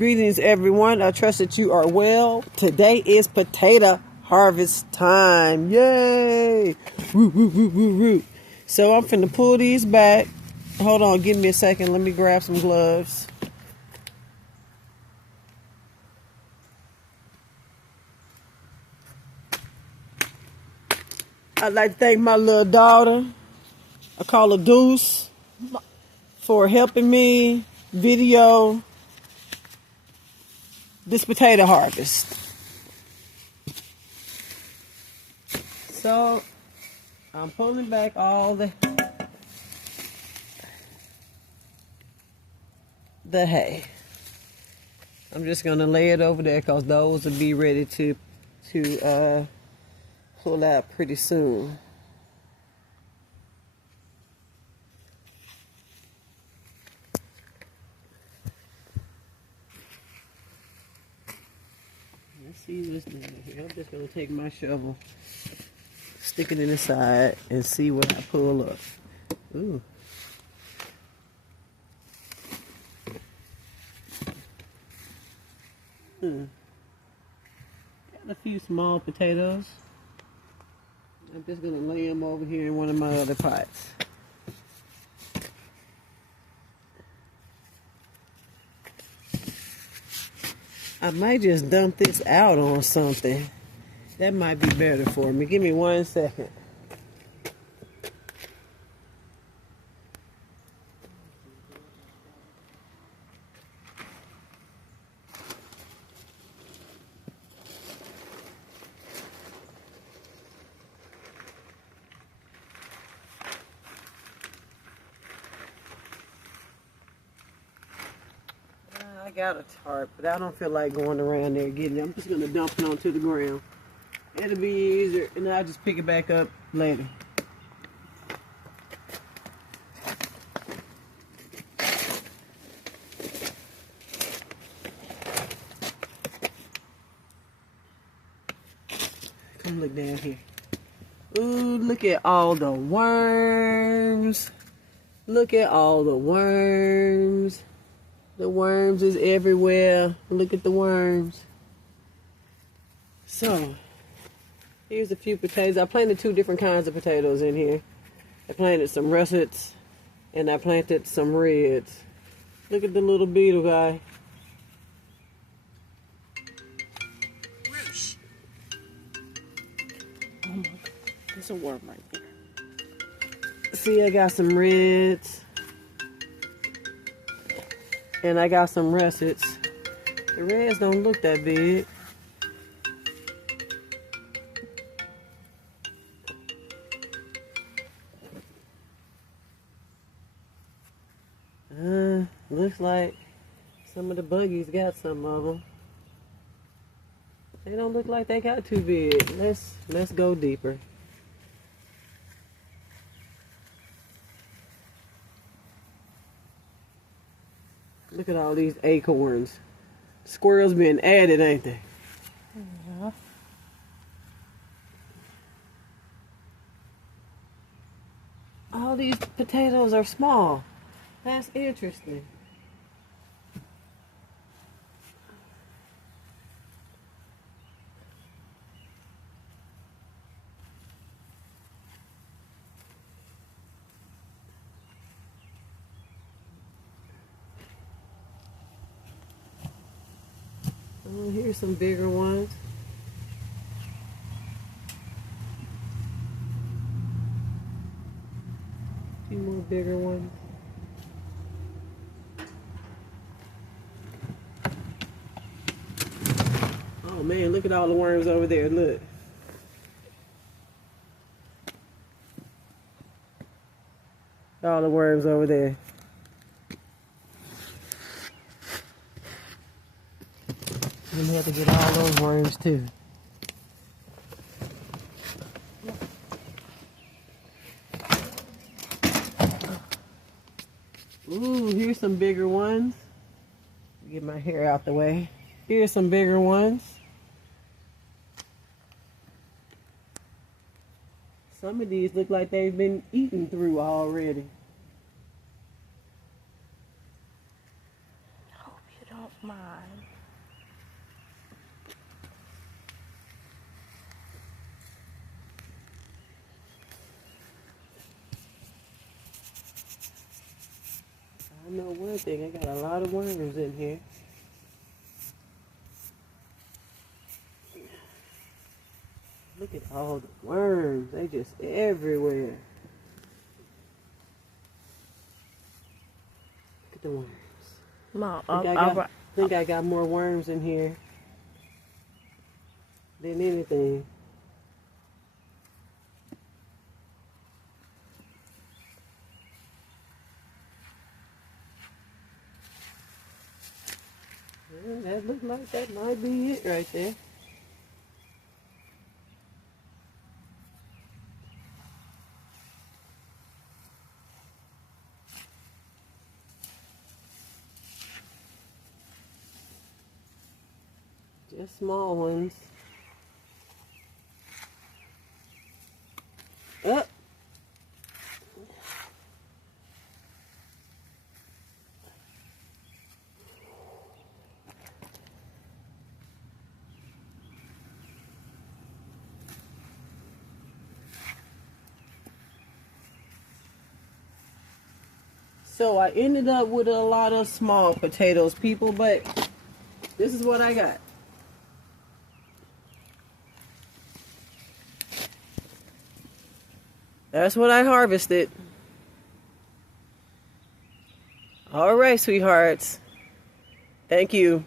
Greetings, everyone. I trust that you are well. Today is potato harvest time. Yay! Woo, woo, woo, woo, woo. So I'm finna pull these back. Hold on, give me a second. Let me grab some gloves. I'd like to thank my little daughter, I call her Deuce, for helping me video this potato harvest. So I'm pulling back all the hay. I'm just gonna lay it over there because those will be ready to pull out pretty soon. Let's see what's down here. I'm just gonna take my shovel, stick it in the side, and see what I pull up. Ooh. Got a few small potatoes. I'm just gonna lay them over here in one of my other pots. I might just dump this out on something. That might be better for me. Give me 1 second. I got a tarp, but I don't feel like going around there getting it. I'm just going to dump it onto the ground. It'll be easier, and I'll just pick it back up later. Come look down here. Ooh, look at all the worms. Look at all the worms. The worms is everywhere. Look at the worms. So, here's a few potatoes. I planted 2 different kinds of potatoes in here. I planted some russets and I planted some reds. Look at the little beetle guy. Roosh. Oh my God, there's a worm right there. See, I got some reds. And I got some russets. The reds don't look that big. Looks like some of the buggies got some of them. They don't look like they got too big. Let's go deeper. Look at all these acorns. Squirrels been added, ain't they? Yeah. All these potatoes are small. That's interesting. Oh, here's some bigger ones. A few more bigger ones. Oh man, look at all the worms over there. Look. All the worms over there. Then we have to get all those worms too. Ooh, here's some bigger ones. Get my hair out the way. Here's some bigger ones. Some of these look like they've been eaten through already. Hope you don't mine. I know one thing, I got a lot of worms in here. Look at all the worms, they just everywhere. Look at the worms. Mom, I think I got more worms in here than anything. Well, that looks like that might be it right there. Just small ones. Up. So I ended up with a lot of small potatoes, people, but this is what I got. That's what I harvested. All right, sweethearts. Thank you.